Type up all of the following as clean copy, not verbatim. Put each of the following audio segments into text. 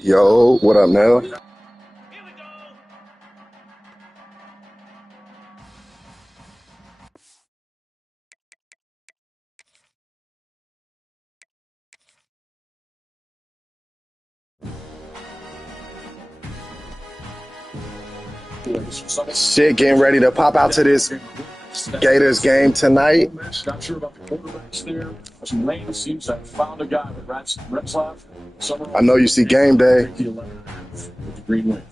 Yo, what up, Nell? Shit, getting ready to pop out to this Gators game tonight. Not sure about the quarterbacks there. Some lane seems I found a guy with Retzlaff. I know you see game day. With the green wave.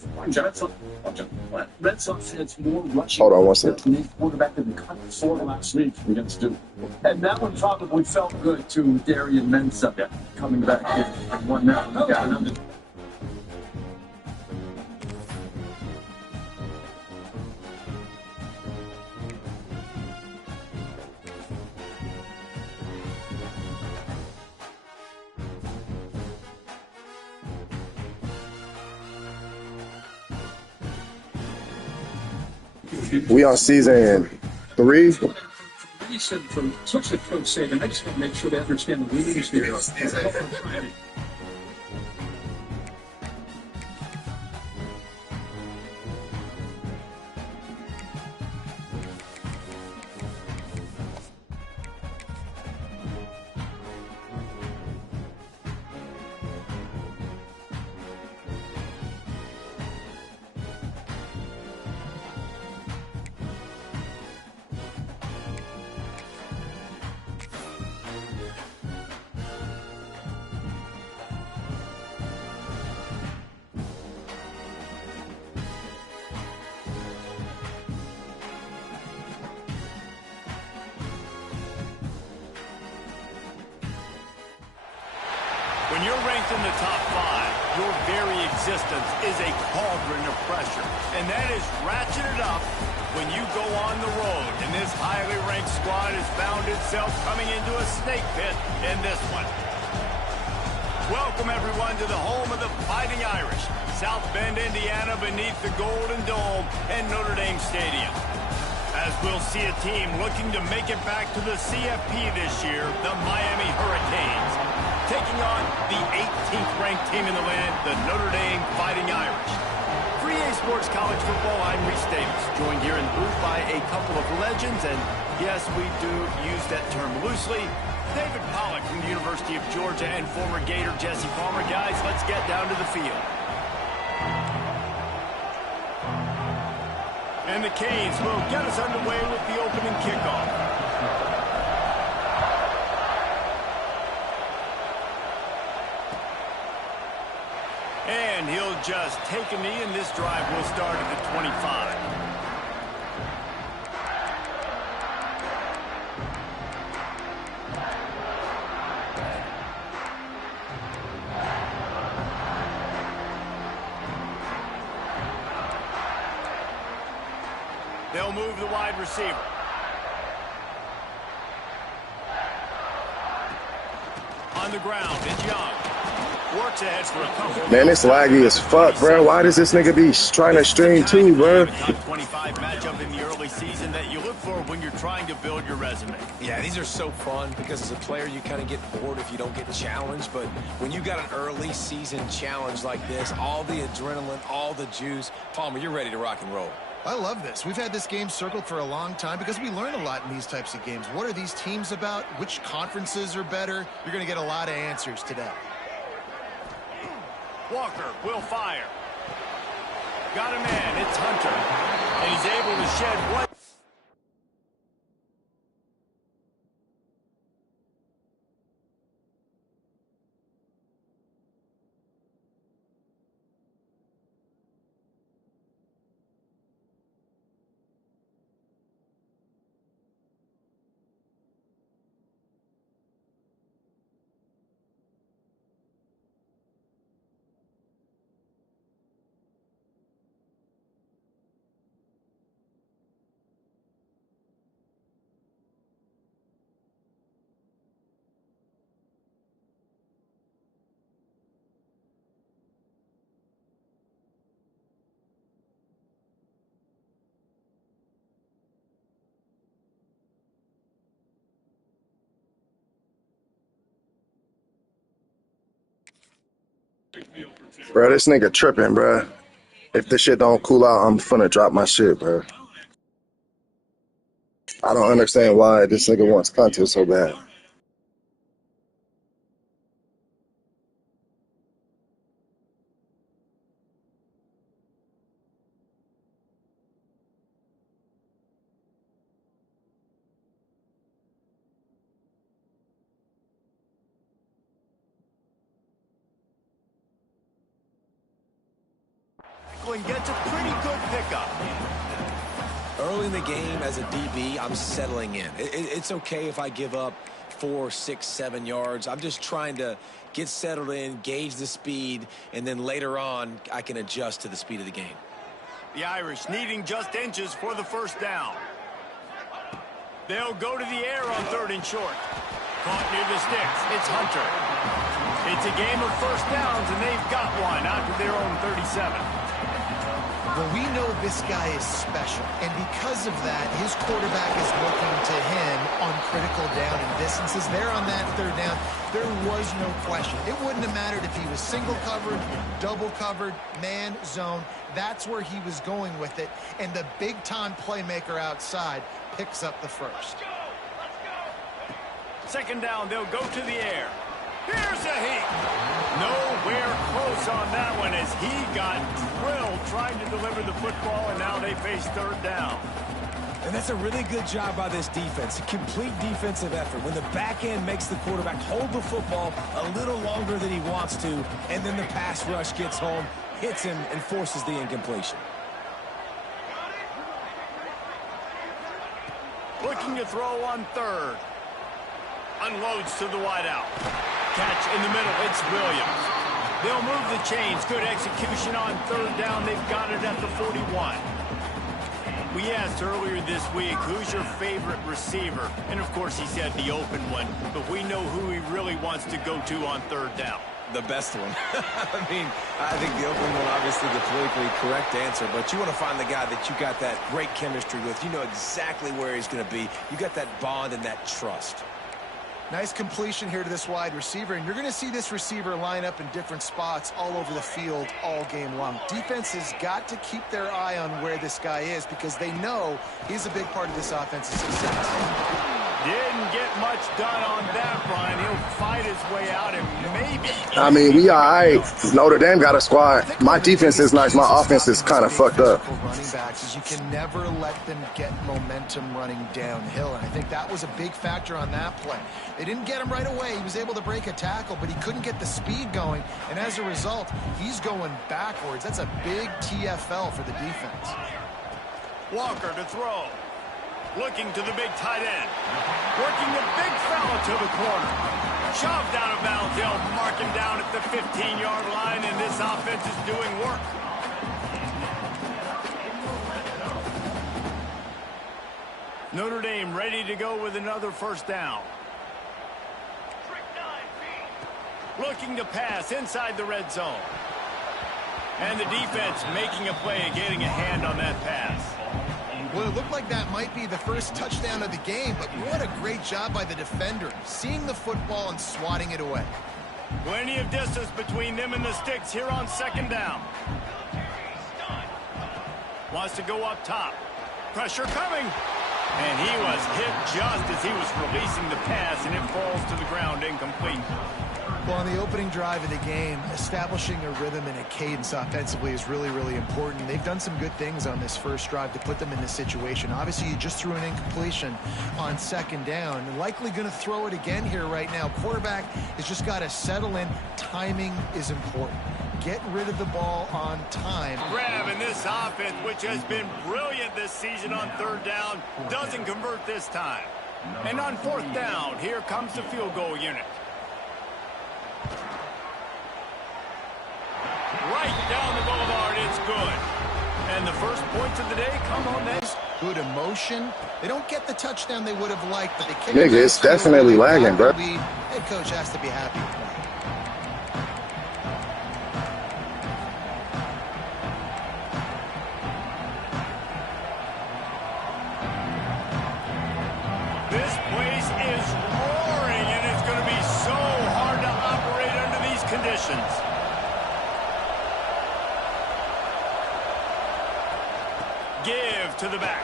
Retzlaff has more rushing. Hold on one second. Than his quarterback in the country for last week against Duke. And that one probably felt good to Darian Mensah coming back in and won that one. Got another. We on season 3. He said, from such a coach saying, and I just want to make sure they understand the rules here. When you're ranked in the top 5, your very existence is a cauldron of pressure. And that is ratcheted up when you go on the road. And this highly ranked squad has found itself coming into a snake pit in this one. Welcome, everyone, to the home of the Fighting Irish, South Bend, Indiana, beneath the Golden Dome and Notre Dame Stadium. As we'll see a team looking to make it back to the CFB this year, the Miami Hurricanes, taking on the 18th ranked team in the land, the Notre Dame Fighting Irish. For EA Sports College Football, I'm Reese Davis, joined here in the booth by a couple of legends, and yes, we do use that term loosely. David Pollack from the University of Georgia and former Gator Jesse Palmer. Guys, let's get down to the field. And the Canes will get us underway with the opening kickoff. And he'll just take a knee, and this drive will start at the 25. They'll move the wide receiver. On the ground, it's Young. Works ahead for a couple. Man, it's laggy as fuck, bro. Why does this nigga be trying to stream too, bro? Top 25 matchup in the early season that you look for when you're trying to build your resume. Yeah, these are so fun because as a player you kind of get bored if you don't get challenged, but when you got an early season challenge like this, all the adrenaline, all the juice, Palmer, you're ready to rock and roll. I love this. We've had this game circled for a long time because we learn a lot in these types of games. What are these teams about? Which conferences are better? You're going to get a lot of answers today. Walker will fire. Got a man. It's Hunter. And he's able to shed one. Bro, this nigga tripping, bro. If this shit don't cool out, I'm finna drop my shit, bro. I don't understand why this nigga wants content so bad. Gets a pretty good pickup. Early in the game as a DB, I'm settling in. It's okay if I give up 4, 6, 7 yards. I'm just trying to get settled in, gauge the speed, and then later on, I can adjust to the speed of the game. The Irish needing just inches for the first down. They'll go to the air on 3rd and short. Caught near the sticks. It's Hunter. It's a game of first downs, and they've got one out to their own 37. Well, we know this guy is special, and because of that, his quarterback is looking to him on critical down and distances. There on that 3rd down, there was no question. It wouldn't have mattered if he was single covered, double covered, man, zone. That's where he was going with it, and the big-time playmaker outside picks up the first. 2nd down, they'll go to the air. Here's a heat. Nowhere close on that one as he got drilled trying to deliver the football, and now they face 3rd down. And that's a really good job by this defense, a complete defensive effort. When the back end makes the quarterback hold the football a little longer than he wants to, and then the pass rush gets home, hits him, and forces the incompletion. Looking to throw on 3rd. Unloads to the wideout. Catch in the middle. It's Williams. They'll move the chains. Good execution on 3rd down. They've got it at the 41. We asked earlier this week, who's your favorite receiver? And, of course, he said the open one. But we know who he really wants to go to on 3rd down. The best one. I mean, I think the open one, obviously the politically correct answer, but you want to find the guy that you got that great chemistry with. You know exactly where he's going to be. You got that bond and that trust. Nice completion here to this wide receiver, and you're going to see this receiver line up in different spots all over the field all game long. Defense has got to keep their eye on where this guy is because they know he's a big part of this offense's success. Didn't get much done on that, Brian. He'll fight his way out and maybe... I mean, we all right. Notre Dame got a squad. My defense is nice. My offense is kind of fucked up. Running backs is you can never let them get momentum running downhill, and I think that was a big factor on that play. They didn't get him right away. He was able to break a tackle, but he couldn't get the speed going, and as a result, he's going backwards. That's a big TFL for the defense. Walker to throw. Looking to the big tight end. Working the big fella to the corner. Shoved out of bounds. They'll mark him down at the 15-yard line, and this offense is doing work. Notre Dame ready to go with another first down. Looking to pass inside the red zone. And the defense making a play, getting a hand on that pass. Well, it looked like that might be the first touchdown of the game, but what a great job by the defender, seeing the football and swatting it away. Plenty of distance between them and the sticks here on 2nd down. Wants to go up top. Pressure coming. And he was hit just as he was releasing the pass, and it falls to the ground incomplete. Well, on the opening drive of the game, establishing a rhythm and a cadence offensively is really, really important. They've done some good things on this first drive to put them in this situation. Obviously, you just threw an incompletion on 2nd down. And likely going to throw it again here right now. Quarterback has just got to settle in. Timing is important. Get rid of the ball on time. Grab in this offense, which has been brilliant this season on 3rd down, doesn't convert this time. And on 4th down, here comes the field goal unit. Right down the boulevard, it's good. And the first points of the day come on this. Good emotion. They don't get the touchdown they would have liked, but they kick. Nigga, it's definitely lagging, bro. Head coach has to be happy with that. This place is roaring, and it's going to be so hard to operate under these conditions. give to the back.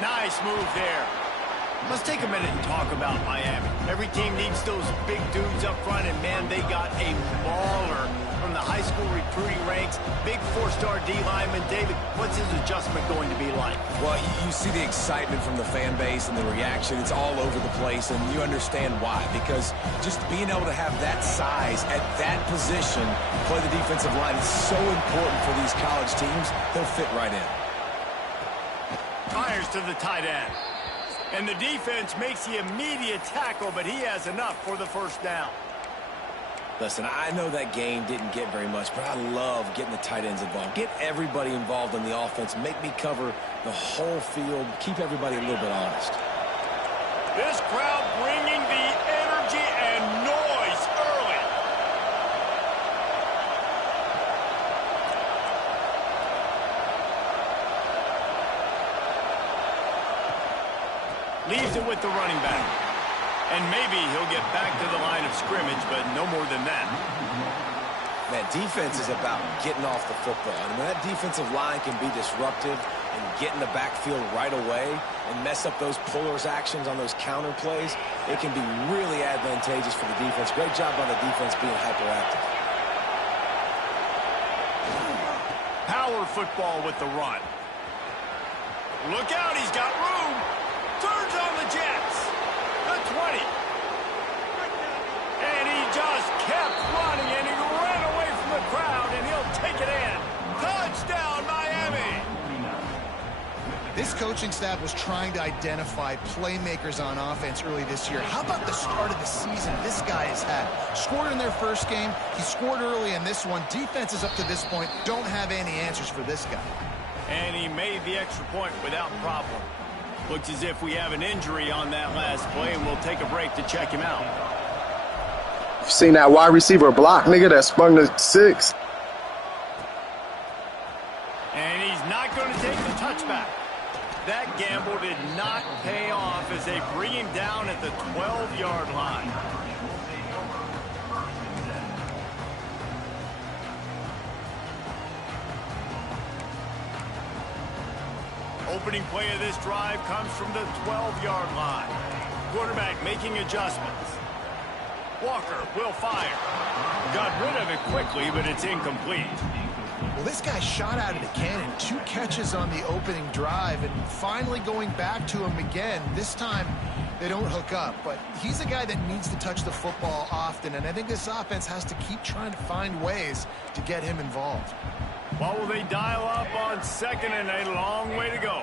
Nice move there. Let's take a minute and talk about Miami. Every team needs those big dudes up front, and, man, they got a baller from the high school recruiting ranks. Big four-star D lineman. David, what's his adjustment going to be like? Well, you see the excitement from the fan base and the reaction. It's all over the place, and you understand why. Because just being able to have that size at that position, play the defensive line, is so important for these college teams. They'll fit right in. Fires to the tight end. And the defense makes the immediate tackle, but he has enough for the first down. Listen, I know that game didn't get very much, but I love getting the tight ends involved. Get everybody involved in the offense. Make me cover the whole field. Keep everybody a little bit honest. This crowd bringing the energy and noise early. Leaves it with the running back. And maybe he'll get back to the line of scrimmage, but no more than that. Man, defense is about getting off the football. And when that defensive line can be disruptive and get in the backfield right away and mess up those pullers' actions on those counter plays, it can be really advantageous for the defense. Great job on the defense being hyperactive. Power football with the run. Look out, he's got room. Turns on the Jets. The 20. And he just kept running, and he ran away from the crowd, and he'll take it in. Touchdown, Miami. This coaching staff was trying to identify playmakers on offense early this year. How about the start of the season this guy has had? Scored in their first game. He scored early in this one. Defenses up to this point don't have any answers for this guy. And he made the extra point without problem. Looks as if we have an injury on that last play, and we'll take a break to check him out. You seen that wide receiver block, nigga, that sprung to 6? And he's not going to take the touchback. That gamble did not pay off as they bring him down at the 12-yard line. Opening play of this drive comes from the 12-yard line. Quarterback making adjustments. Walker will fire. Got rid of it quickly, but it's incomplete. Well, this guy shot out of the cannon. 2 catches on the opening drive, and finally going back to him again. This time, they don't hook up, but he's a guy that needs to touch the football often, and I think this offense has to keep trying to find ways to get him involved. What will they dial up on second and a long way to go?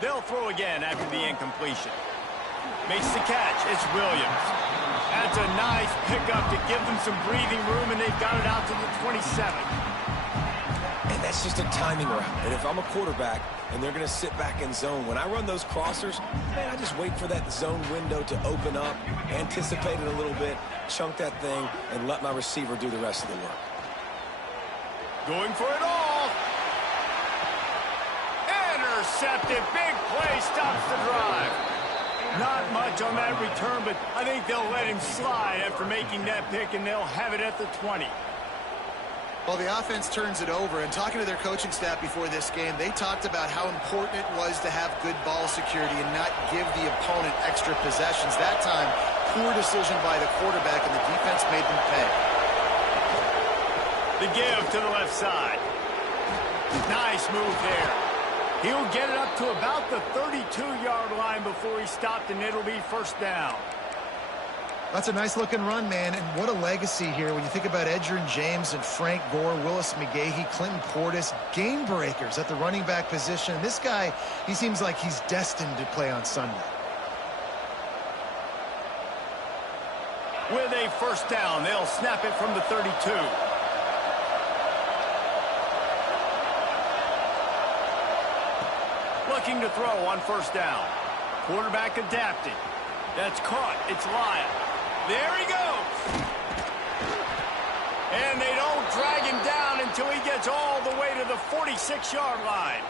They'll throw again after the incompletion. Makes the catch. It's Williams. That's a nice pickup to give them some breathing room, and they've got it out to the 27. And that's just a timing route. And if I'm a quarterback and they're going to sit back in zone, when I run those crossers, man, I just wait for that zone window to open up, anticipate it a little bit, chunk that thing, and let my receiver do the rest of the work. Going for it all. Intercepted. Big play stops the drive. Not much on that return, but I think they'll let him slide after making that pick, and they'll have it at the 20. Well, the offense turns it over, and talking to their coaching staff before this game, they talked about how important it was to have good ball security and not give the opponent extra possessions. That time, poor decision by the quarterback, and the defense made them pay. The give to the left side. Nice move there. He'll get it up to about the 32-yard line before he stopped, and it'll be first down. That's a nice-looking run, man, and what a legacy here when you think about Edgerrin James and Frank Gore, Willis McGahee, Clinton Portis, game breakers at the running back position. This guy, he seems like he's destined to play on Sunday. With a first down, they'll snap it from the 32. Looking to throw on first down. Quarterback adapting. That's caught. It's Lyon. There he goes. And they don't drag him down until he gets all the way to the 46-yard line.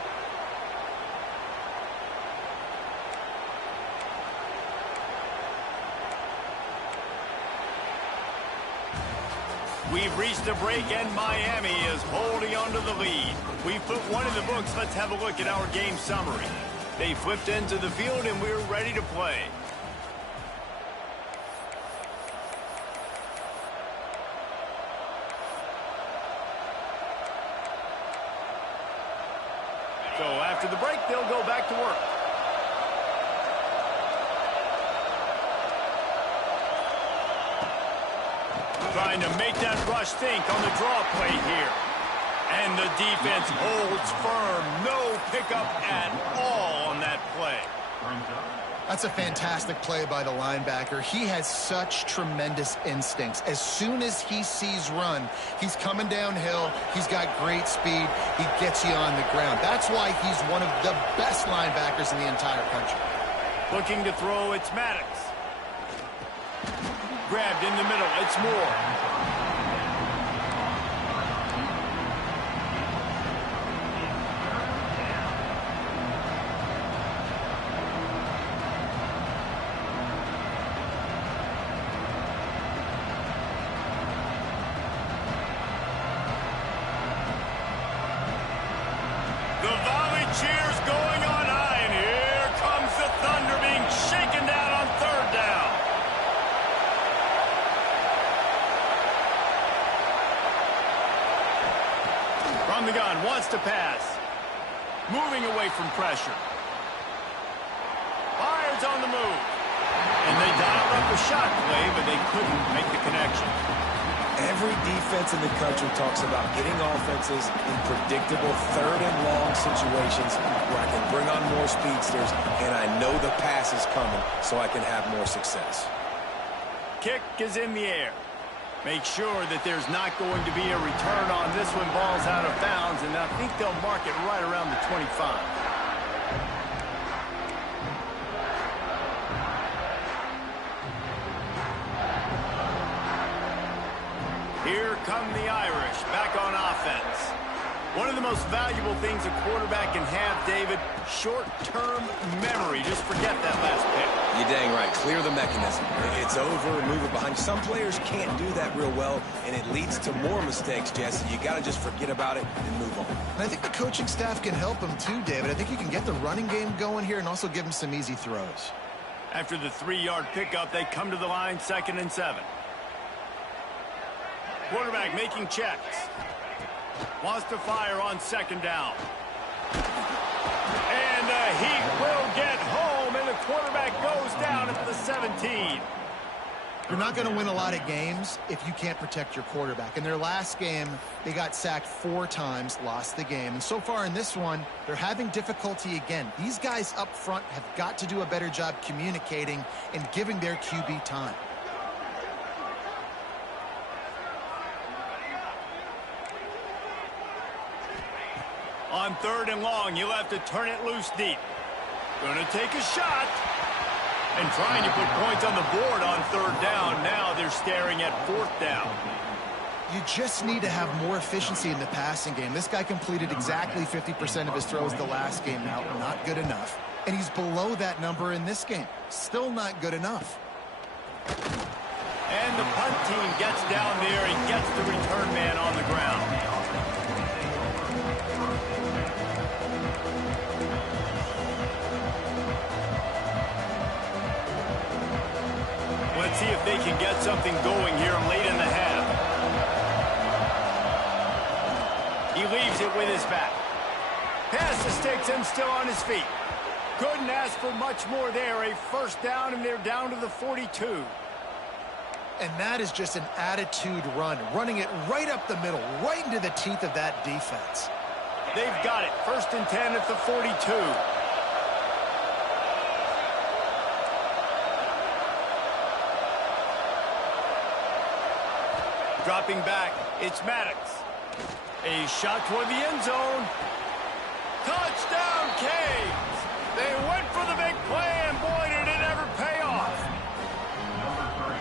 We've reached a break, and Miami is holding on to the lead. We put one in the books. Let's have a look at our game summary. They flipped into the field, and we're ready to play. So after the break, they'll go back to work. Trying to make that rush think on the draw play here. And the defense holds firm. No pickup at all on that play. That's a fantastic play by the linebacker. He has such tremendous instincts. As soon as he sees run, he's coming downhill. He's got great speed. He gets you on the ground. That's why he's one of the best linebackers in the entire country. Looking to throw, it's Maddox. Grabbed in the middle, it's Moore. The volley cheers going on high, and here comes the Thunder being shaken down on third down. From the gun, wants to pass. Moving away from pressure. Fires on the move. And they dialed up a shot play, but they couldn't make the connection. Every defense in the country talks about getting offenses in predictable third and long situations where I can bring on more speedsters and I know the pass is coming so I can have more success. Kick is in the air. Make sure that there's not going to be a return on this one. Ball's out of bounds, and I think they'll mark it right around the 25. Here come the Irish, back on offense. One of the most valuable things a quarterback can have, David, short-term memory. Just forget that last pick. You're dang right. Clear the mechanism. It's over and move it behind. Some players can't do that real well, and it leads to more mistakes, Jesse. You got to just forget about it and move on. And I think the coaching staff can help him too, David. I think you can get the running game going here and also give him some easy throws. After the 3-yard pickup, they come to the line, 2nd and 7. Quarterback making checks. Wants to fire on 2nd down. And he will get home, and the quarterback goes down at the 17. You're not going to win a lot of games if you can't protect your quarterback. In their last game, they got sacked 4 times, lost the game. And so far in this one, they're having difficulty again. These guys up front have got to do a better job communicating and giving their QB time. On 3rd and long, you'll have to turn it loose deep. Going to take a shot. And trying to put points on the board on 3rd down. Now they're staring at 4th down. You just need to have more efficiency in the passing game. This guy completed exactly 50% of his throws the last game. Now, not good enough. And he's below that number in this game. Still not good enough. And the punt team gets down there and gets the return man on the ground. Let's see if they can get something going here late in the half. He leaves it with his back. Pass the sticks and still on his feet. Couldn't ask for much more there. A 1st down, and they're down to the 42. And that is just an attitude run. Running it right up the middle, right into the teeth of that defense. They've got it. 1st and 10 at the 42. Dropping back, it's Maddox. A shot toward the end zone. Touchdown, Canes! They went for the big play, and boy, did it ever pay off.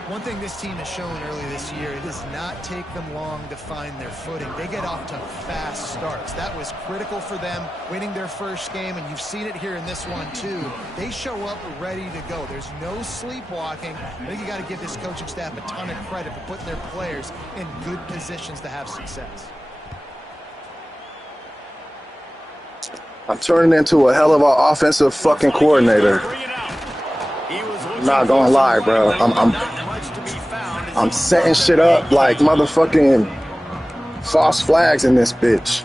One thing this team has shown early this year, it does not take them long to find their footing. They get off to fast starts. That was critical for them, winning their first game, and you've seen it here in this one too. They show up ready to go. There's no sleepwalking. I think you got to give this coaching staff a ton of credit for putting their players in good positions to have success. I'm turning into a hell of an offensive fucking coordinator. Not gonna lie, bro. I'm setting shit up like motherfucking false flags in this bitch.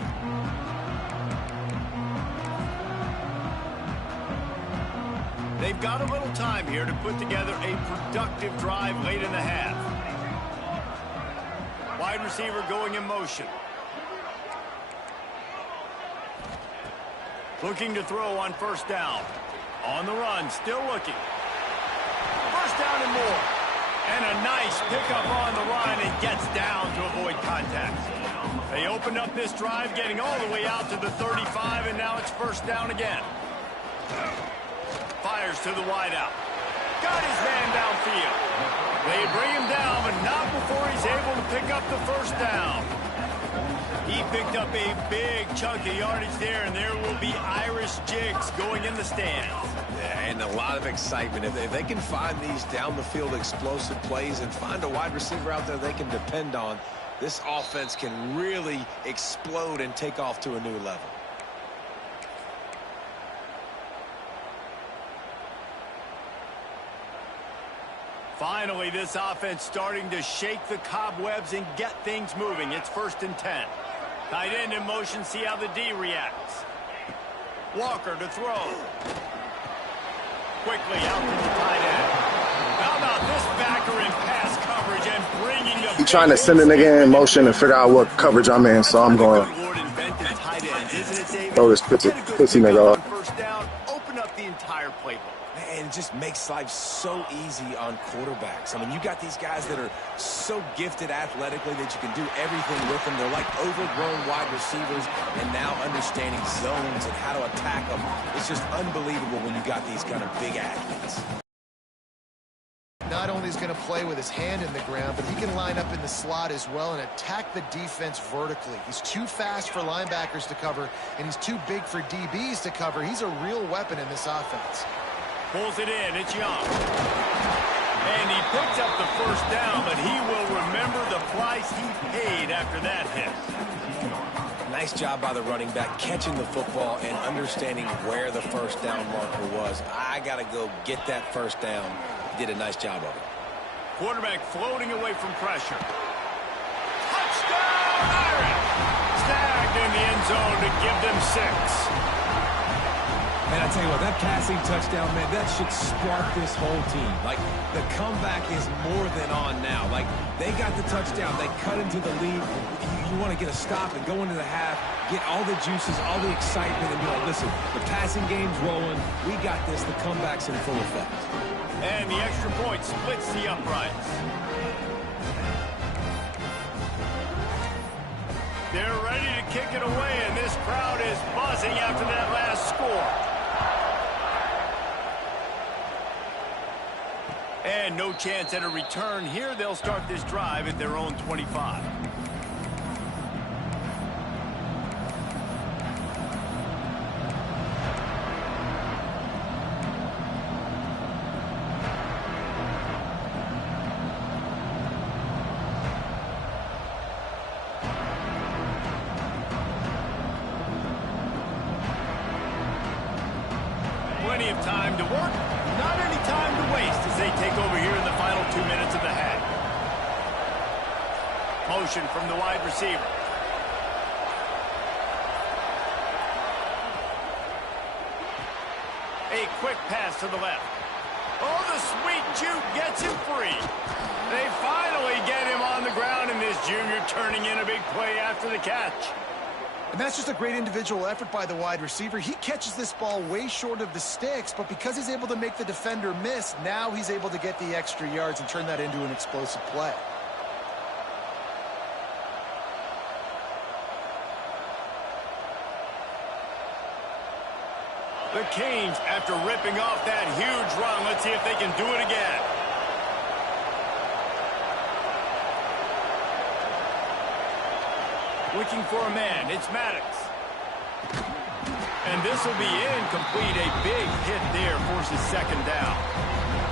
They've got a little time here to put together a productive drive late in the half. Wide receiver going in motion. Looking to throw on first down. On the run, still looking. First down and more. And a nice pickup on the line and gets down to avoid contact. They opened up this drive, getting all the way out to the 35, and now it's first down again. Fires to the wideout. Got his man downfield. They bring him down, but not before he's able to pick up the first down. He picked up a big chunk of yardage there, and there will be Irish jigs going in the stands. Yeah, and a lot of excitement. If they can find these down-the-field explosive plays and find a wide receiver out there they can depend on, this offense can really explode and take off to a new level. Finally, this offense starting to shake the cobwebs and get things moving. It's 1st and 10. Tight end in motion, see how the D reacts. Walker to throw. Quickly out to the tight end. How about this backer in pass coverage and bringing the... He's trying to send a nigga in motion and figure out what coverage I'm in, so I'm going to throw this pussy nigga off. First down, open up the entire playbook. And it just makes life so easy on quarterbacks. I mean, you got these guys that are so gifted athletically that you can do everything with them. They're like overgrown wide receivers, and now understanding zones and how to attack them. It's just unbelievable when you got these kind of big athletes. Not only is going to play with his hand in the ground, but he can line up in the slot as well and attack the defense vertically. He's too fast for linebackers to cover, and he's too big for DBs to cover. He's a real weapon in this offense. Pulls it in. It's Young. And he picks up the first down, but he will remember the price he paid after that hit. Nice job by the running back, catching the football and understanding where the first down marker was. I got to go get that first down. He did a nice job of it. Quarterback floating away from pressure. Touchdown, Irish! Snagged in the end zone to give them 6. Man, I tell you what, that passing touchdown, man, that should spark this whole team. Like, the comeback is more than on now. Like, they got the touchdown. They cut into the lead. You want to get a stop and go into the half, get all the juices, all the excitement, and be like, listen, the passing game's rolling. We got this. The comeback's in full effect. And the extra point splits the uprights. They're ready to kick it away, and this crowd is buzzing after that last score. And no chance at a return here. They'll start this drive at their own 25. Plenty of time to work. Not any time to waste as they take over here in the final 2 minutes of the half. Motion from the wide receiver. A quick pass to the left. Oh, the sweet juke gets him free. They finally get him on the ground, and this junior turning in a big play after the catch. And that's just a great individual effort by the wide receiver. He catches this ball way short of the sticks, but because he's able to make the defender miss, now he's able to get the extra yards and turn that into an explosive play. The Canes, after ripping off that huge run, let's see if they can do it again. Looking for a man. It's Maddox. And this will be incomplete. A big hit there forces second down.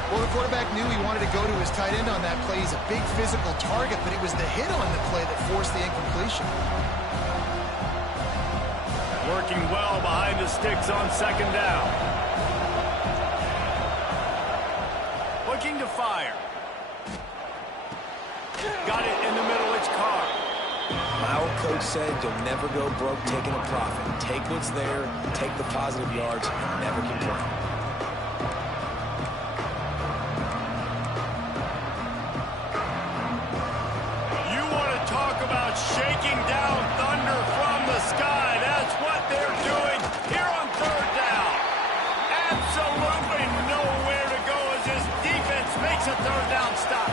Well, the quarterback knew he wanted to go to his tight end on that play. He's a big physical target, but it was the hit on the play that forced the incompletion. Working well behind the sticks on second down. Looking to fire. Got it in the middle. It's Carr. My old coach said you'll never go broke taking a profit. Take what's there, take the positive yards, and never complain. You want to talk about shaking down thunder from the sky. That's what they're doing here on third down. Absolutely nowhere to go as this defense makes a third down stop.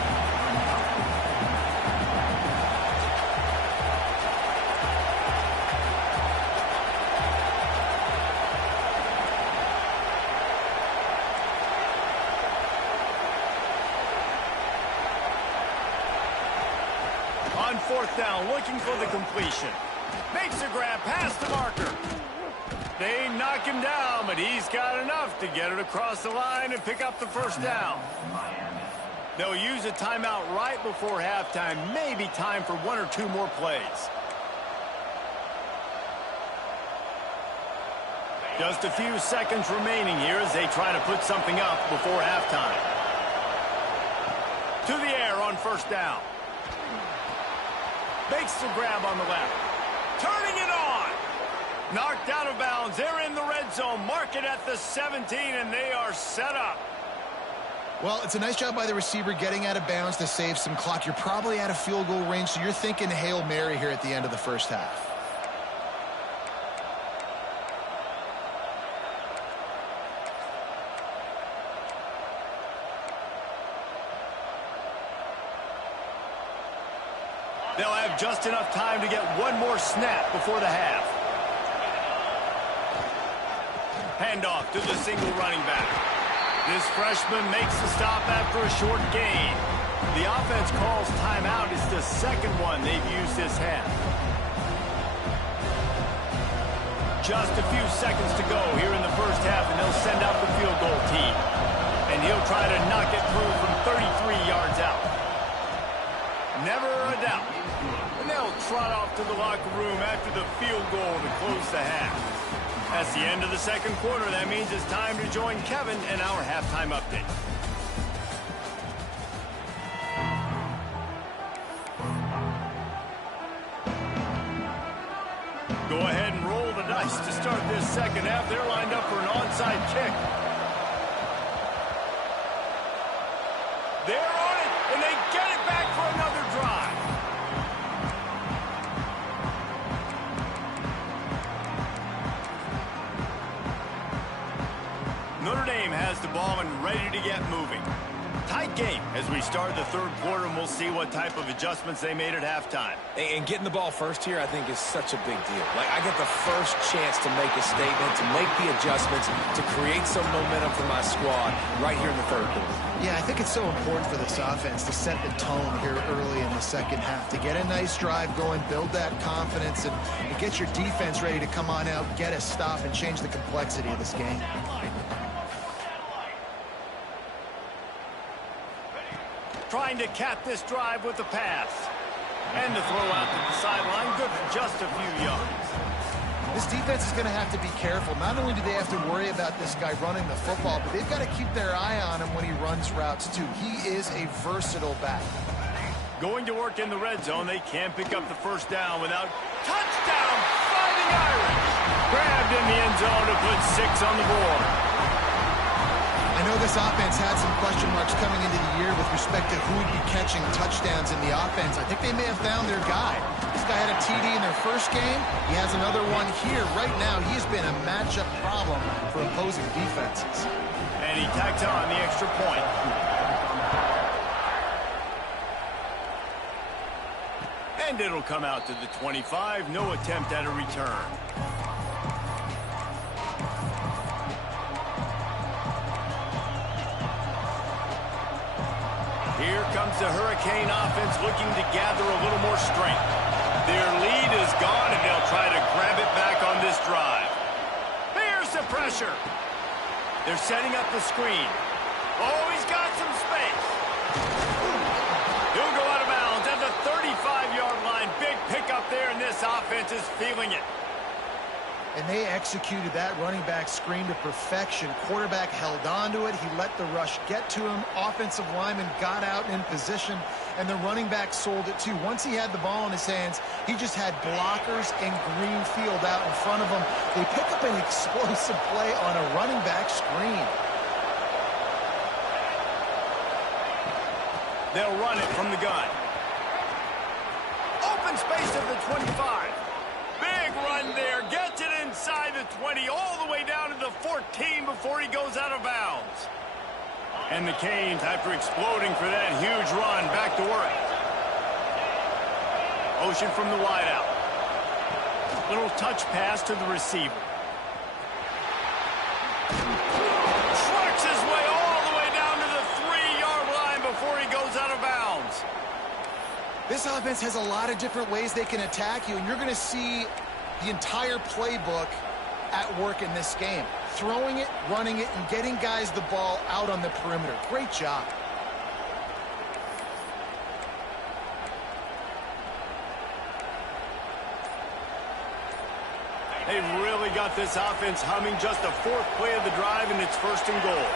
On fourth down, looking for the completion. Makes a grab past the marker. They knock him down, but he's got enough to get it across the line and pick up the first down. They'll use a timeout right before halftime. Maybe time for one or two more plays. Just a few seconds remaining here as they try to put something up before halftime. To the air on first down. Makes the grab on the left. Turning it on. Knocked out of bounds. They're in the red zone. Mark it at the 17, and they are set up. Well, it's a nice job by the receiver getting out of bounds to save some clock. You're probably out of field goal range, so you're thinking Hail Mary here at the end of the first half. They'll have just enough time to get one more snap before the half. Handoff to the single running back. This freshman makes the stop after a short gain. The offense calls timeout. It's the second one they've used this half. Just a few seconds to go here in the first half, and they'll send out the field goal team. And he'll try to knock it through from 33 yards out. Never a doubt. And they'll trot off to the locker room after the field goal to close the half. That's the end of the second quarter. That means it's time to join Kevin in our halftime update. Go ahead and roll the dice to start this second half. They're lined up for an onside kick. They're on it, and they get it back for another drive. Notre Dame has the ball and ready to get moving. Tight game as we start the third quarter, and we'll see what type of adjustments they made at halftime. And getting the ball first here, I think, is such a big deal. Like, I get the first chance to make a statement, to make the adjustments, to create some momentum for my squad right here in the third quarter. Yeah, I think it's so important for this offense to set the tone here early in the second half, to get a nice drive going, build that confidence, and get your defense ready to come on out, get a stop, and change the complexity of this game. Trying to cap this drive with the pass. And the throw out to the sideline, good for just a few yards. This defense is going to have to be careful. Not only do they have to worry about this guy running the football, but they've got to keep their eye on him when he runs routes, too. He is a versatile back. Going to work in the red zone. They can't pick up the first down without touchdown. Fighting Irish. Grabbed in the end zone to put 6 on the board. I know this offense had some question marks coming into the year with respect to who would be catching touchdowns in the offense. I think they may have found their guy. This guy had a TD in their first game. He has another one here. Right now, he's been a matchup problem for opposing defenses. And he tacked on the extra point. And it'll come out to the 25. No attempt at a return. Here comes the Hurricane offense looking to gather a little more strength. Their lead is gone, and they'll try to grab it back on this drive. Here's the pressure. They're setting up the screen. Oh, he's got some space. He'll go out of bounds at the 35-yard line. Big pickup there, and this offense is feeling it. And they executed that running back screen to perfection. Quarterback held on to it. He let the rush get to him. Offensive lineman got out in position, and the running back sold it too. Once he had the ball in his hands, he just had blockers and green field out in front of him. They pick up an explosive play on a running back screen. They'll run it from the gun. Open space at the 25. Big run there. Gets it inside the 20, all the way down to the 14 before he goes out of bounds. And the Canes, after exploding for that huge run, back to work. Motion from the wideout. Little touch pass to the receiver. Trucks his way all the way down to the 3-yard line before he goes out of bounds. This offense has a lot of different ways they can attack you, and you're going to see the entire playbook at work in this game. Throwing it, running it, and getting guys the ball out on the perimeter. Great job. They've really got this offense humming. Just the 4th play of the drive, and it's 1st and goal.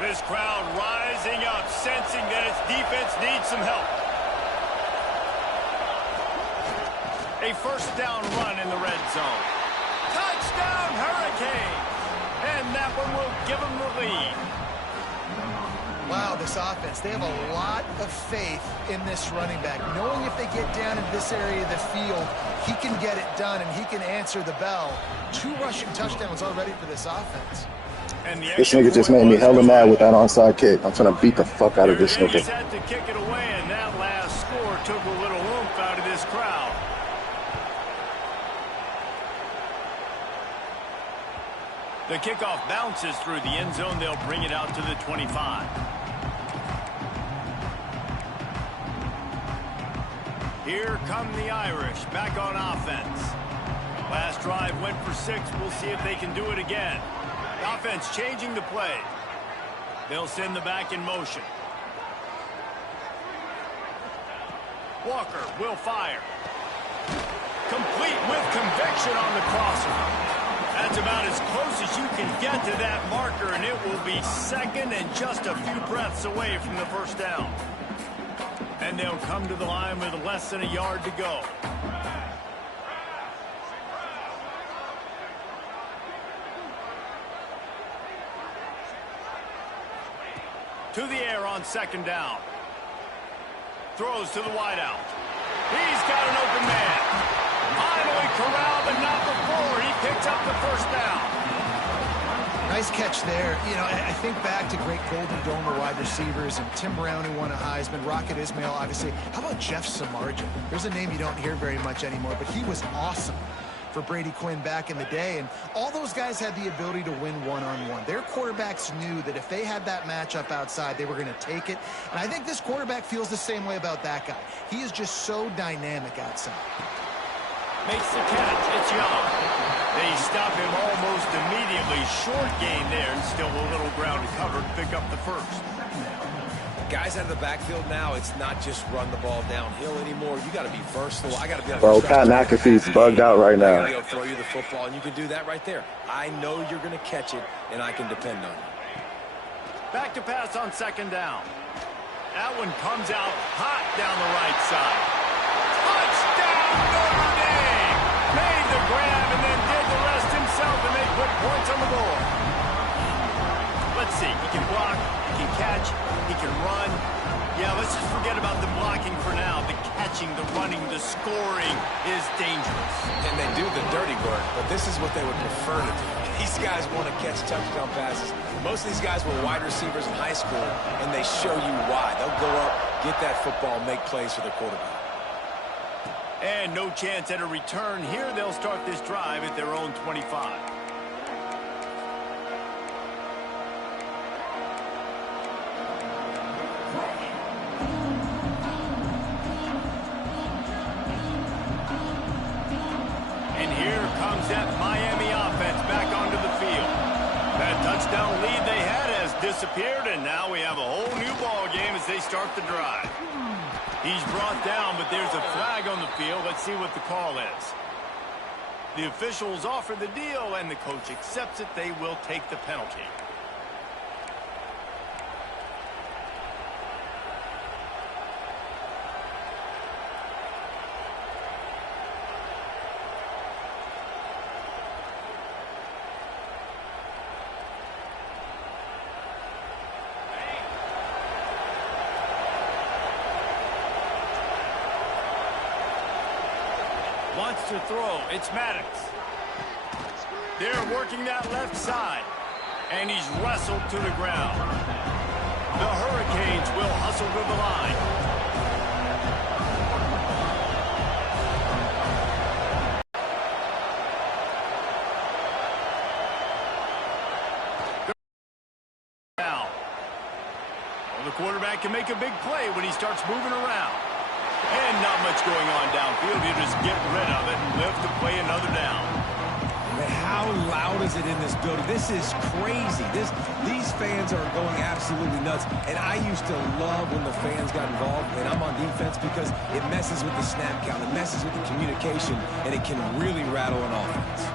This crowd rising up, sensing that its defense needs some help. A 1st down run in the red zone. Touchdown, Hurricane! And that one will give them the lead. Wow, this offense, they have a lot of faith in this running back. Knowing if they get down in this area of the field, he can get it done and he can answer the bell. 2 rushing touchdowns already for this offense. This nigga just made me hella mad with that onside kick. I'm trying to beat the fuck out of this nigga. He's had to kick it away, and that last score took a little oomph out of this crowd. The kickoff bounces through the end zone. They'll bring it out to the 25. Here come the Irish back on offense. Last drive went for 6. We'll see if they can do it again. Offense changing the play. They'll send the back in motion. Walker will fire. Complete with conviction on the crosser. That's about as close as you can get to that marker, and it will be 2nd and just a few breaths away from the 1st down. And they'll come to the line with less than a yard to go. To the air on 2nd down. Throws to the wideout. He's got an open man. Finally corralled, but not before. He picks up the 1st down. Nice catch there. You know, I think back to great Golden Domer wide receivers and Tim Brown, who won a Heisman, Rocket Ismail, obviously. How about Jeff Samardzija? There's a name you don't hear very much anymore, but he was awesome for Brady Quinn back in the day, and all those guys had the ability to win one-on-one. Their quarterbacks knew that if they had that matchup outside, they were going to take it, and I think this quarterback feels the same way about that guy. He is just so dynamic outside. Makes the catch. It's Young. They stop him almost immediately. Short gain there, and still a little ground covered. Pick up the 1st. Guys out of the backfield now, it's not just run the ball downhill anymore. You got to be versatile. I got to be able to. Bro, Pat McAfee's bugged out right now. I got to throw you the football, and you can do that right there. I know you're going to catch it, and I can depend on you. Back to pass on 2nd down. That one comes out hot down the right side. Touchdown, Notre Dame! Made the grab and then did the rest himself, and they put points on the board. Let's see. He can block, he can catch, he can run. Yeah, let's just forget about the blocking for now. The catching, the running, the scoring is dangerous. And they do the dirty work, but this is what they would prefer to do. These guys want to catch touchdown passes. Most of these guys were wide receivers in high school, and they show you why. They'll go up, get that football, make plays for their quarterback. And no chance at a return here. They'll start this drive at their own 25. And here comes that Miami offense back onto the field. That touchdown lead they had has disappeared, and now we have a whole new ball game as they start the drive. He's brought down, but there's a flag on the field. Let's see what the call is. The officials offer the deal, and the coach accepts it. They will take the penalty. Wants to throw. It's Maddox. They're working that left side. And he's wrestled to the ground. The Hurricanes will hustle to the line. Now, well, the quarterback can make a big play when he starts moving around. And not much going on downfield. You just get rid of it and live to play another down. Man, how loud is it in this building? This is crazy. These fans are going absolutely nuts. And I used to love when the fans got involved, and I'm on defense, because it messes with the snap count. It messes with the communication, and it can really rattle an offense.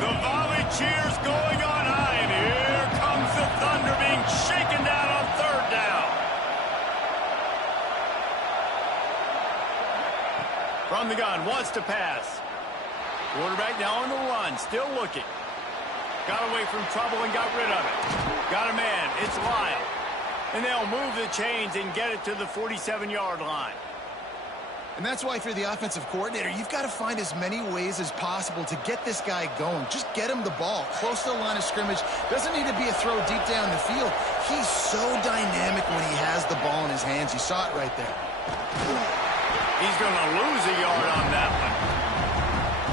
The volley cheers going on high, and here comes the Thunder being shaken down on third down. From the gun, wants to pass. Quarterback now on the run, still looking. Got away from trouble and got rid of it. Got a man, it's Lyle. And they'll move the chains and get it to the 47-yard line. And that's why, if you're the offensive coordinator, you've got to find as many ways as possible to get this guy going. Just get him the ball close to the line of scrimmage. Doesn't need to be a throw deep down the field. He's so dynamic when he has the ball in his hands. You saw it right there. He's going to lose a yard on that one.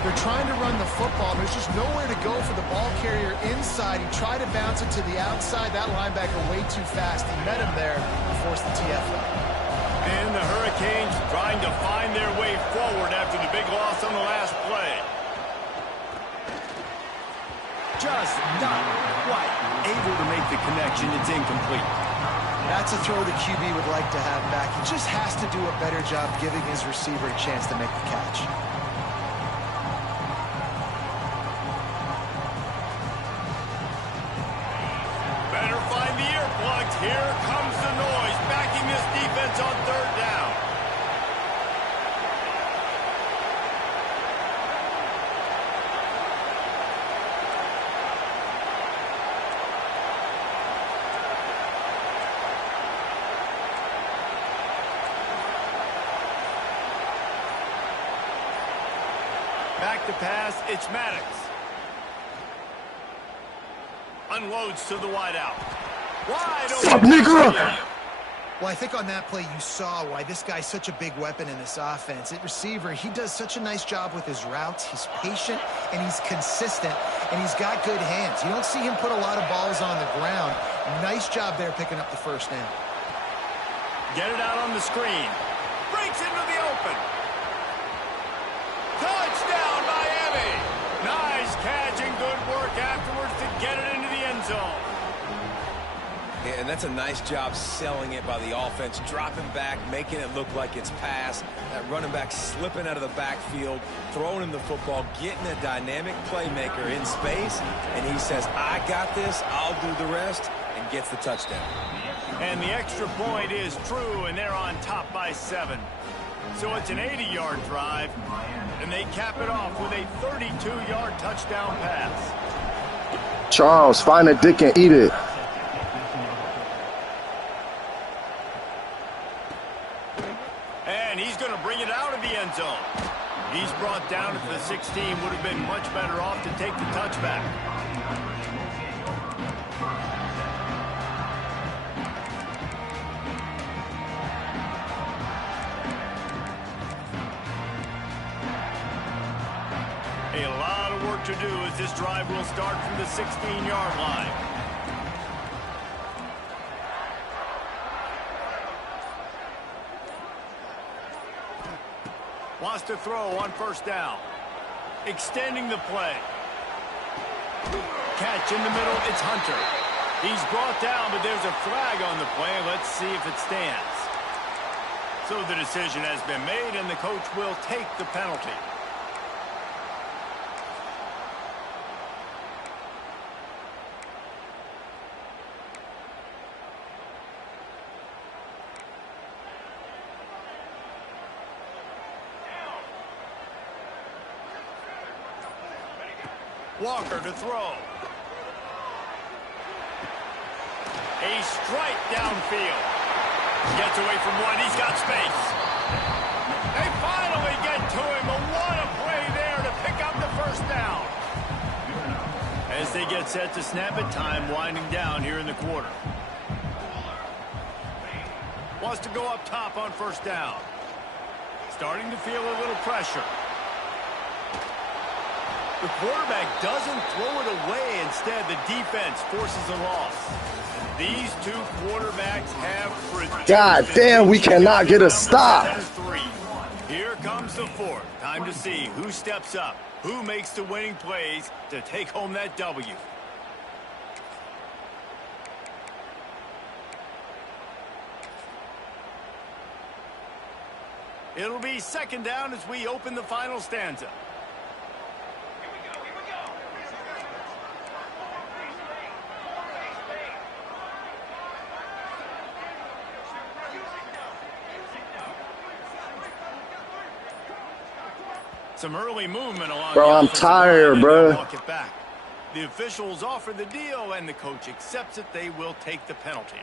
They're trying to run the football. There's just nowhere to go for the ball carrier inside. He tried to bounce it to the outside. That linebacker way too fast. He met him there and forced the TFL. And the Hurricanes trying to find their way forward after the big loss on the last play. Just not quite able to make the connection. It's incomplete. That's a throw the QB would like to have back. He just has to do a better job giving his receiver a chance to make the catch. Better find the earplugs. Here comes the noise, backing this defense on third down. Back to pass, it's Maddox. Unloads to the wideout. Wide open. Fuck, nigga! Well, I think on that play you saw why this guy's such a big weapon in this offense. At receiver, he does such a nice job with his routes. He's patient, and he's consistent, and he's got good hands. You don't see him put a lot of balls on the ground. Nice job there picking up the first down. Get it out on the screen. Breaks into the open. Touchdown, Miami! Nice catch and good work afterwards to get it into the end zone. Yeah, and that's a nice job selling it by the offense, dropping back, making it look like it's pass. That running back slipping out of the backfield, throwing him the football, getting a dynamic playmaker in space, and he says, I got this, I'll do the rest, and gets the touchdown. And the extra point is true, and they're on top by 7. So it's an 80-yard drive, and they cap it off with a 32-yard touchdown pass. Charles, find a dick and eat it. And he's going to bring it out of the end zone. He's brought down 16 would have been much better off to take the touchback. A lot of work to do as this drive will start from the 16-yard line. Wants to throw on first down. Extending the play. Catch in the middle, it's Hunter. He's brought down, but there's a flag on the play. Let's see if it stands. So the decision has been made, and the coach will take the penalty. Walker to throw. A strike downfield. Gets away from one. He's got space. They finally get to him. But what a play there to pick up the first down. As they get set to snap it, time winding down here in the quarter. Wants to go up top on first down. Starting to feel a little pressure. The quarterback doesn't throw it away. Instead, the defense forces a loss. These two quarterbacks have produced. God damn, we cannot get a stop. Here comes the fourth. Time to see who steps up, who makes the winning plays to take home that W. It'll be second down as we open the final stanza. Some early movement along. Bro, I'm tired, bro. Walk it back. The officials offer the deal, and the coach accepts it. They will take the penalty.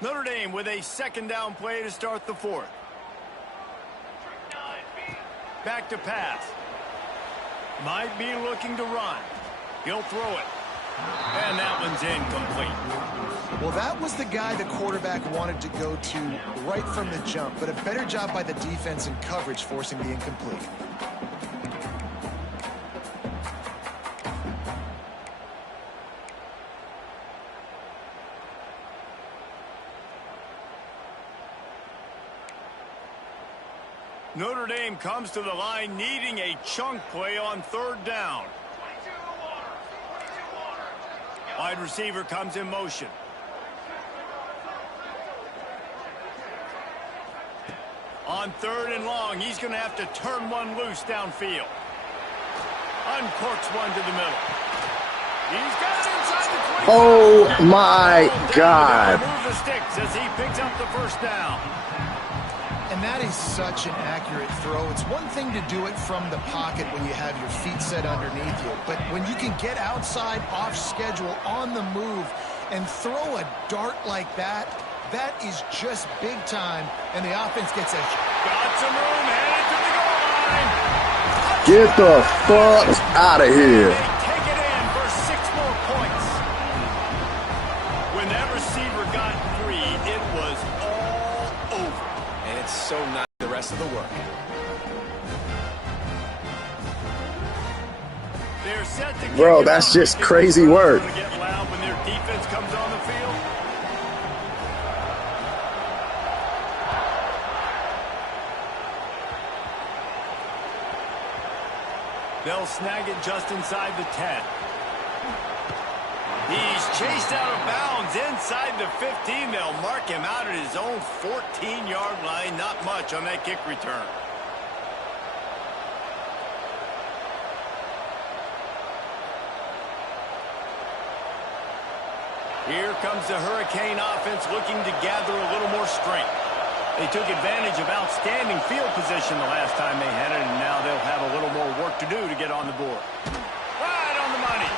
Notre Dame with a second down play to start the fourth. Back to pass. Might be looking to run. He'll throw it. And that one's incomplete. Well, that was the guy the quarterback wanted to go to right from the jump, but a better job by the defense in coverage forcing the incomplete. Notre Dame comes to the line needing a chunk play on third down. Wide receiver comes in motion. On third and long, he's going to have to turn one loose downfield. Uncorks one to the middle. He's got it inside the 20. Oh my God. Move the sticks as he picks up the first down. And that is such an accurate throw. It's one thing to do it from the pocket when you have your feet set underneath you, but when you can get outside, off schedule, on the move, and throw a dart like that, that is just big time, and the offense gets a... Got some room, headed to the goal line. Get the fuck out of here. They take it in for 6 more points. When that receiver got free, it was all over. And it's so not the rest of the work. They're set to Bro, kick it that's off. just crazy work. Gonna get loud when their defense comes on the field. They'll snag it just inside the 10. He's chased out of bounds inside the 15. They'll mark him out at his own 14-yard line. Not much on that kick return. Here comes the Hurricane offense looking to gather a little more strength. They took advantage of outstanding field position the last time they had it, and now they'll have a little more work to do to get on the board. Right on the money.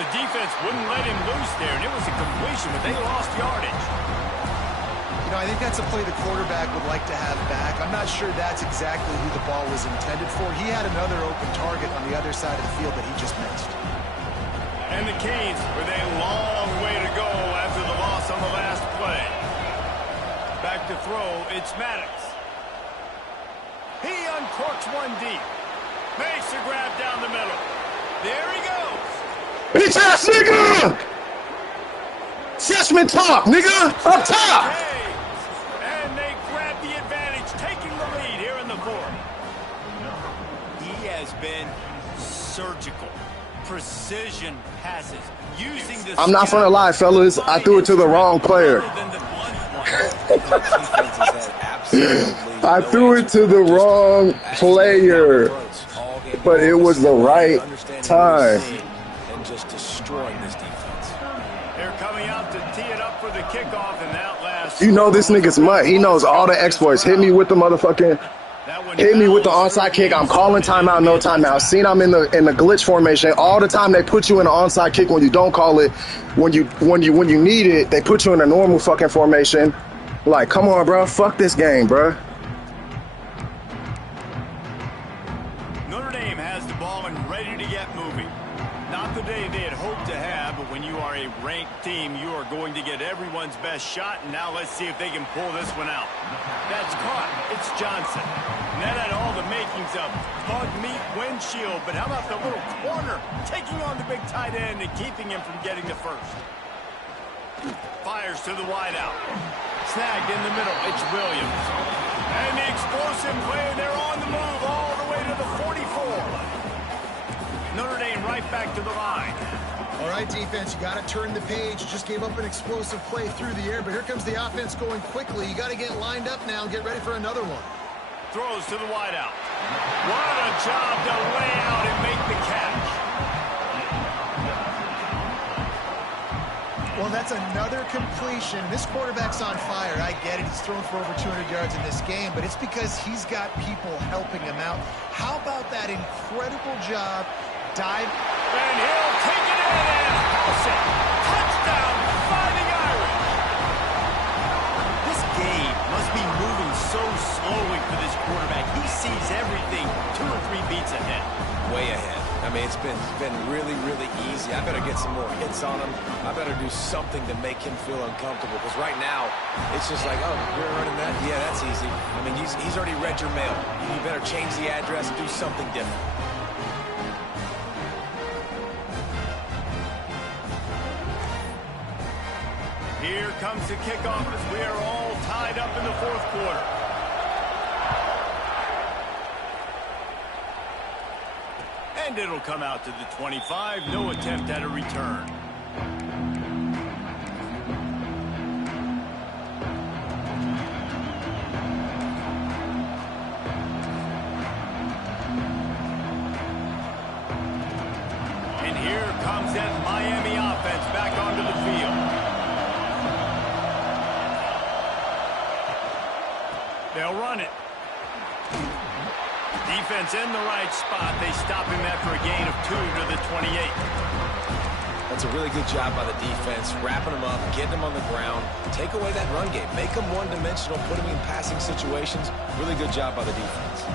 The defense wouldn't let him loose there, and it was a completion, but they lost yardage. You know, I think that's a play the quarterback would like to have back. I'm not sure that's exactly who the ball was intended for. He had another open target on the other side of the field that he just missed. And the Canes with a long way to go after the loss on the last play. Back to throw, it's Maddox. He uncorks one deep. Makes the grab down the middle. There he goes. Bitch ass nigga! Freshman talk, nigga! Up top! And they grab the advantage, taking the lead here in the fourth. He has been surgical. Precision passes. Using the I'm not gonna lie, fellas. I threw it to the wrong player. I threw it to the wrong player. But it was the right time. And just destroying this defense. They're coming out to tee it up for the kickoff, and that last. You know this nigga's mutt. He knows all the exploits. Hit me with the motherfucking. Hit me with the onside kick. I'm calling timeout, no timeout. Seen I'm in the glitch formation all the time. They put you in an onside kick when you don't call it. When you need it, they put you in a normal fucking formation. Like, come on, bro. Fuck this game, bro. Notre Dame has the ball and ready to get moving. Not the day they had hoped to have, but when you are a ranked team, you are going to get everyone's best shot. And now let's see if they can pull this one out. That's caught. It's Johnson. And that had all the makings of bug meat windshield. But how about the little corner taking on the big tight end and keeping him from getting the first? Fires to the wideout. Snagged in the middle. It's Williams. And the explosive play. They're on the move all the way to the 44. Notre Dame right back to the line. All right, defense, you got to turn the page. Just gave up an explosive play through the air, but here comes the offense going quickly. You got to get lined up now and get ready for another one. Throws to the wideout. What a job to lay out and make the catch. Well, that's another completion. This quarterback's on fire. I get it. He's thrown for over 200 yards in this game, but it's because he's got people helping him out. How about that incredible job? Dive. And he'll take it in and house it. Touchdown, Fighting Irish. This game must be moving so slowly for this quarterback. He sees everything 2 or 3 beats ahead. Way ahead. I mean, it's been really, really easy. I better get some more hits on him. I better do something to make him feel uncomfortable. Because right now, it's just like, oh, you're running that? Yeah, that's easy. I mean, he's already read your mail. You better change the address and do something different. Here comes the kickoff as we are all tied up in the fourth quarter. And it'll come out to the 25. No attempt at a return. And here comes that Miami offense back onto the field. They'll run it. Defense in the right spot. They stop him after a gain of 2 to the 28. That's a really good job by the defense, wrapping him up, getting him on the ground, take away that run game, make him one-dimensional, put him in passing situations. Really good job by the defense.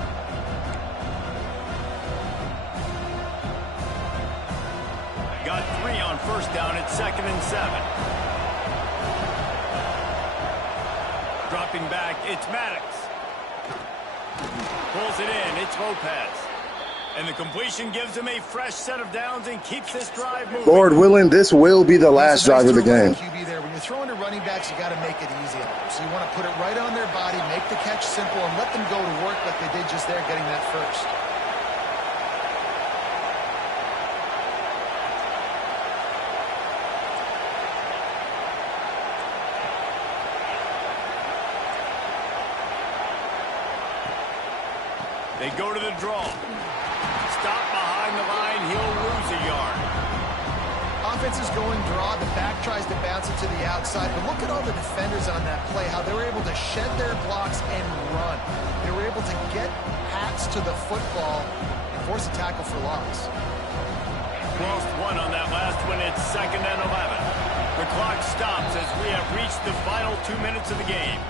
Got 3 on first down at 2nd and 7. Dropping back, it's Maddox. Pulls it in, it's Lopez. And the completion gives him a fresh set of downs and keeps this drive moving. Lord willing, this will be the last drive of the game. QB there. When you're throwing to running backs, you got to make it easy on them. So you want to put it right on their body, make the catch simple, and let them go to work like they did just there, getting that first. They go to the draw. Stop behind the line. He'll lose a yard. Offense is going draw. The back tries to bounce it to the outside. But look at all the defenders on that play, how they were able to shed their blocks and run. They were able to get hats to the football and force a tackle for loss. Lost one on that last one. It's 2nd and 11. The clock stops as we have reached the final 2 minutes of the game.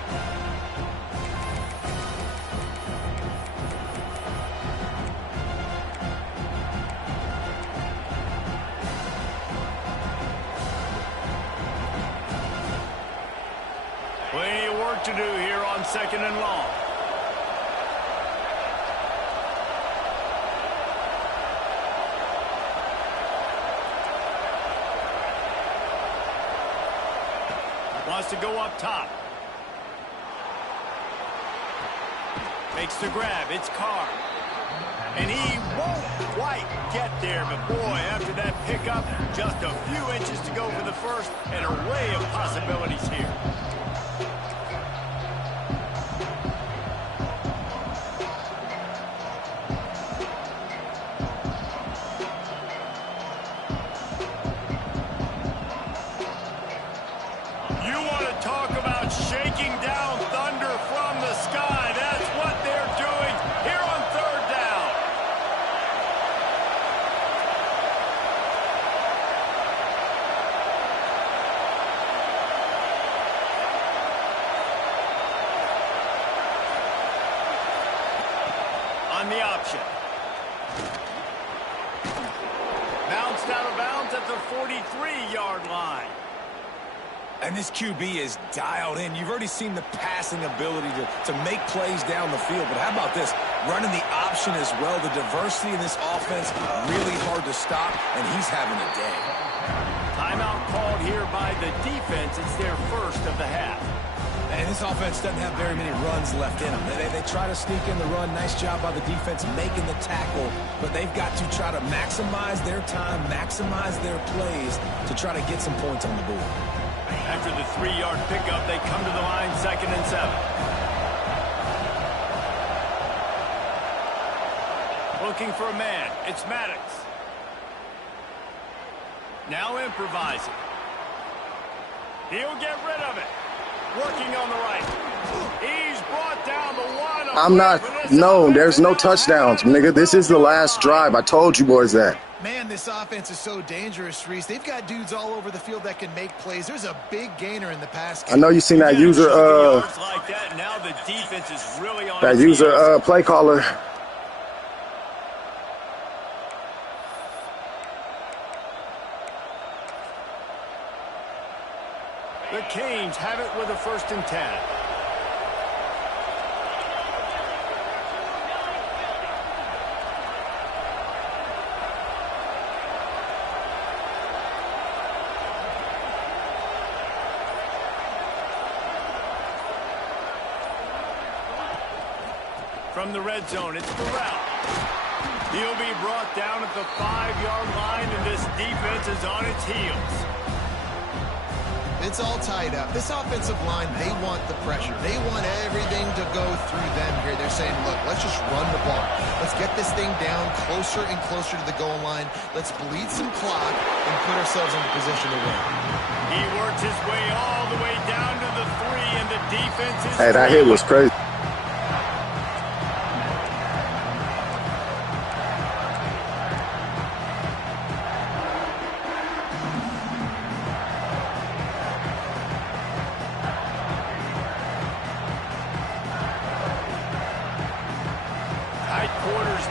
Plenty of work to do here on 2nd and long. Wants to go up top. Makes the grab. It's Carr. And he won't quite get there. But, boy, after that pickup, just a few inches to go for the first. An array of possibilities here. On the option. Bounced out of bounds at the 43-yard line. And this QB is dialed in. You've already seen the passing ability to make plays down the field. But how about this? Running the option as well. The diversity in this offense, really hard to stop, and he's having a day. Timeout called here by the defense. It's their first of the half. And this offense doesn't have very many runs left in them. They try to sneak in the run. Nice job by the defense making the tackle. But they've got to try to maximize their time, maximize their plays to try to get some points on the board. After the 3-yard pickup, they come to the line 2nd and 7. Looking for a man. It's Maddox. Now improvising. He'll get rid of it. Working on the right. He's brought down the one. I'm not. No, there's no touchdowns, nigga. This is the last drive. I told you boys that. Man, this offense is so dangerous, Reese. They've got dudes all over the field that can make plays. There's a big gainer in the pass game. I know you seen that user. Like that. Now the defense is really on that user play caller. The Canes have it with a 1st and 10. From the red zone, it's Burrell. He'll be brought down at the 5-yard line, and this defense is on its heels. It's all tied up. This offensive line, they want the pressure. They want everything to go through them here. They're saying, look, let's just run the ball. Let's get this thing down closer and closer to the goal line. Let's bleed some clock and put ourselves in a position to win. He works his way all the way down to the 3, and the defense is... Hey, that hit was crazy.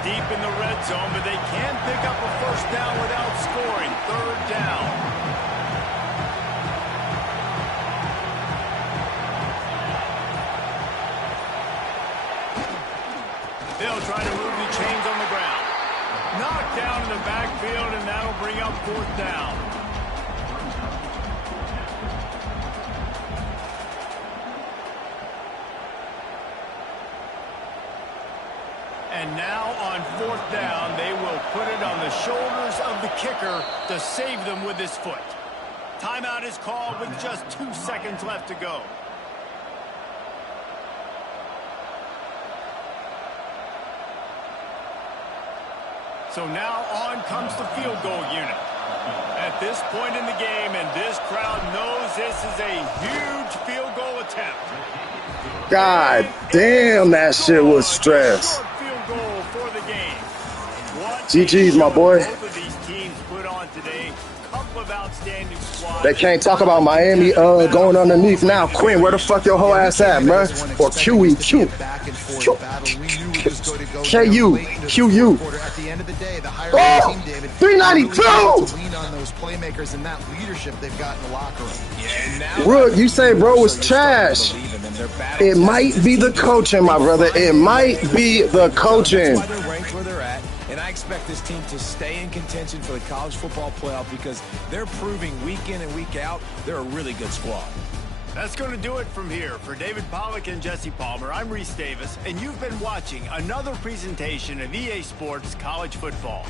Deep in the red zone, but they can't pick up a 1st down without scoring. 3rd down. They'll try to move the chains on the ground. Knocked down in the backfield, and that'll bring up 4th down. And now on 4th down, they will put it on the shoulders of the kicker to save them with his foot. Timeout is called with just 2 seconds left to go. So now on comes the field goal unit. At this point in the game, and this crowd knows this is a huge field goal attempt. God damn, that shit was stress. Field goal for the game. GG's, my boy. Both of these teams put on They can't talk about Miami going underneath now. Quinn, where the fuck your whole ass at, bruh? Or QE, Q. KU, QU. At the end of the day, the higher Oh, 392! lean on those playmakers and that leadership they've got in the locker room. Rook, you say bro was trash. It might be the coaching, my brother. It might be the coaching. That's why they're ranked where they're at, and I expect this team to stay in contention for the college football playoff because they're proving week in and week out they're a really good squad. That's going to do it from here. For David Pollack and Jesse Palmer, I'm Reese Davis, and you've been watching another presentation of EA Sports College Football.